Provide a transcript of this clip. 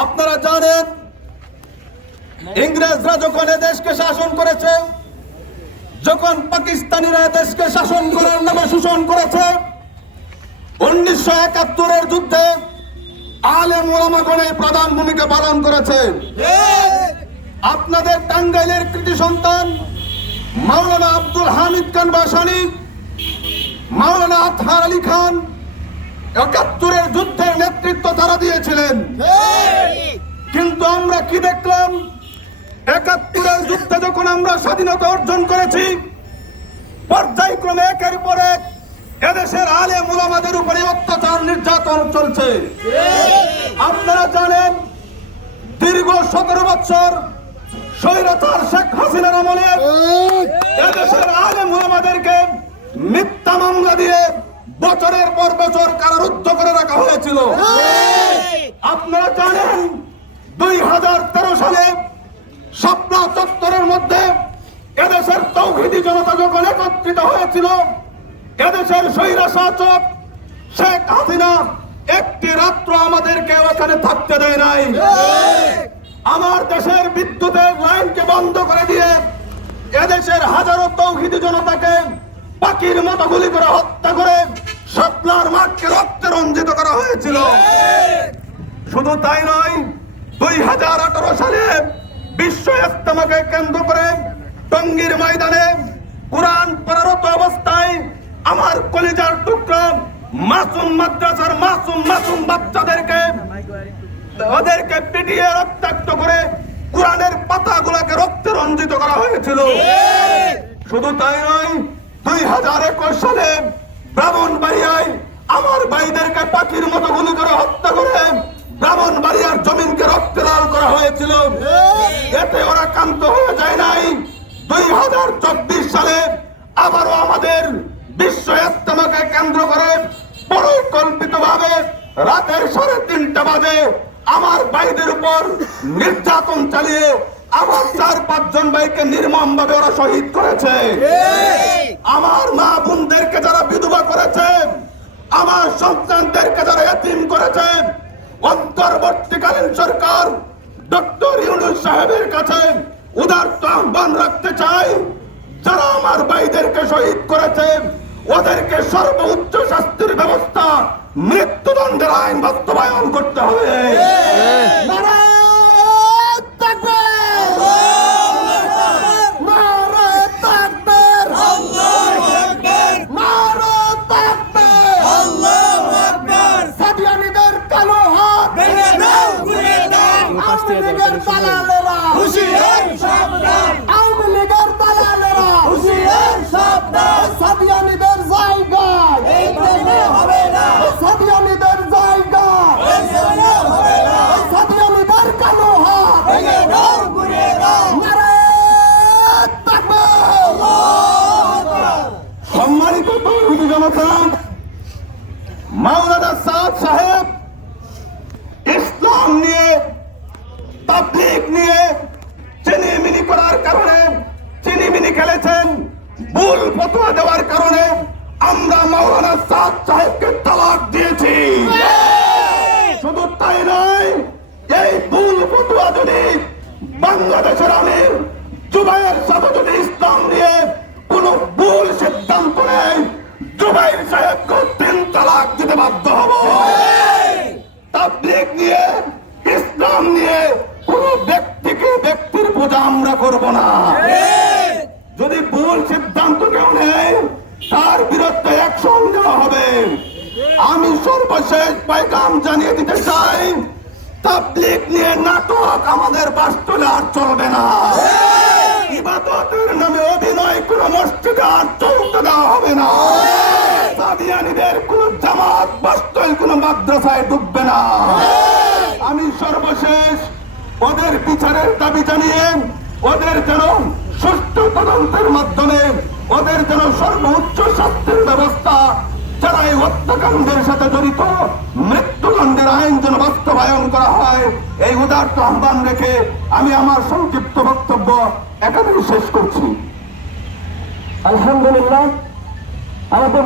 আপনারা জানেন ইংরেজরা যখন দেশকে শাসন করেছে, যখন পাকিস্তানিরা দেশকে শাসন করার নামে শোষণ করেছে, 1971-এর যুদ্ধে আলেম ওলামাগণ প্রধান ভূমিকা পালন করেছে। আপনাদের টাঙ্গাইলের কৃতি সন্তান মাওলানা আব্দুল হামিদ খান ভাসানী, মাওলানা আতহার আলী খান 71-এর যুদ্ধের নেতৃত্ব তারা দিয়েছিলেন। কিন্তু আমরা কি দেখলাম, 71-এর যুদ্ধে যখন আমরা স্বাধীনতা অর্জন করেছি, পর্যায়ক্রমে একের পর এক এদেশের আলেম ওলামাদের উপরে অত্যাচার নির্যাতন চলছে। আপনারা জানেন দীর্ঘ 17 বছর স্বৈরাচার শেখ হাসিনার আমলে এদেশের আলেম ওলামাদেরকে মিথ্যা মামলা দিয়ে বছরের পর বছর কারারুদ্ধ করে রাখা হয়েছিল। আপনারা জানেন 2013 সালে শাপলা চত্বরের মধ্যে এদেশের তৌহিদি জনতা যখন একত্রিত হয়েছিল, এদেশের স্বৈরাশাসক শেখ হাসিনা একটি রাত্র আমাদেরকে ওখানে থাকতে দেয় নাই। আমার দেশের বিদ্যুতের লাইনকে বন্ধ করে দিয়ে এদেশের হাজারো তৌহিদি জনতাকে পাখির মতো গুলি করে হত্যা করে শাপলার মাঠকে রক্তে রঞ্জিত করা হয়েছিল। শুধু তাই নয়, 2018 সালে বিশ্ব ইজতেমাকে কেন্দ্র করে টঙ্গীর ময়দানে কোরআন পড়ারত অবস্থায় আমার কলিজার টুকরা মাসুম মাদ্রাসার মাসুম বাচ্চাদেরকে ওদেরকে পিটিয়ে রক্তাক্ত করে কোরআনের পাতাগুলোকে রক্তে রঞ্জিত করা হয়েছিল। শুধু তাই নয়, 2021 সালে ব্রাহ্মণবাড়িয়ায় আমার ভাইদেরকে পাখির মতো গুলি করে হত্যা করে ব্রাহ্মণবাড়িয়ার জমিনকে রক্তে লাল করা হয়েছিল। এতে ওরা ক্ষান্ত হয়ে যায় নাই। 2024 সালে আবারও আমাদের বিশ্ব ইজতেমাকে কেন্দ্র করে পরিকল্পিতভাবে রাতের 3:30 বাজে আমার ভাইদের উপর নির্যাতন চালিয়ে আমার 4-5 জন ভাইকে নির্মমভাবে ওরা শহীদ করেছে। আমার মা বোনদেরকে যারা বিধবা করেছে, আমার সন্তানদেরকে যারা এতিম করেছে, অন্তর্বর্তীকালীন সরকার ডক্টর ইউনূস সাহেবের কাছে উদারত আহ্বান রাখতে চাই, যারা আমার ভাইদেরকে শহীদ করেছে ওদেরকে সর্বোচ্চ শাস্তির ব্যবস্থা, মৃত্যুদণ্ডের আইন বাস্তবায়ন করতে হবে। সম্মানিত তৌহিদি জনতা, মাওলানা সাদ সাহেব ইসলাম নিয়ে, তাবলীগ নিয়ে চিনিমিনি করার কারণে, চিনিমিনি খেলেছেন, ভুল ফতোয়া দেওয়ার কারণে আমরা মাওলানা সাদ সাহেবকে তালাক দিয়েছি। শুধু তাই নয়, এই ভুল ফতোয়া যদি বাংলাদেশের আমির জুবাইর সাহেব যদি ইসলাম নিয়ে কোন ভুল সিদ্ধান্ত নেয়, জুবাইর সাহেবকে 3 তালাক দিতে বাধ্য হব। তাবলীগ নিয়ে, ইসলাম নিয়ে কোন ব্যক্তির পূজা আমরা করব না। যদি ভুল সিদ্ধান্ত কেউ নেয়, তার বিরুদ্ধে অ্যাকশন নেওয়া হবে। আমি সর্বশেষ পায়গাম জানিয়ে দিতে চাই, তাবলীগ নিয়ে নাটক আমাদের বাস্তবে আর চলবে না। ইবাদতের নামে অভিনয় কোন মসজিদে আর চলতে দেওয়া হবে না। কাদিয়ানীদের কোন জামাত বাস্তবে কোন মাদ্রাসায় ঢুকবে না। আমি সর্বশেষ ওদের বিচারের দাবি জানিয়ে ওদের যেন সুষ্ঠু তদন্তের মাধ্যমে ওদের যেন সর্বোচ্চ শাস্তির ব্যবস্থা, যারা এই হত্যাকাণ্ডের সাথে জড়িত, মৃত্যুদণ্ডের আইন যেন বাস্তবায়ন করা হয়, এই উদারত আহ্বান রেখে আমি আমার সংক্ষিপ্ত বক্তব্য এখানেই শেষ করছি। আলহামদুলিল্লাহ। আমাদের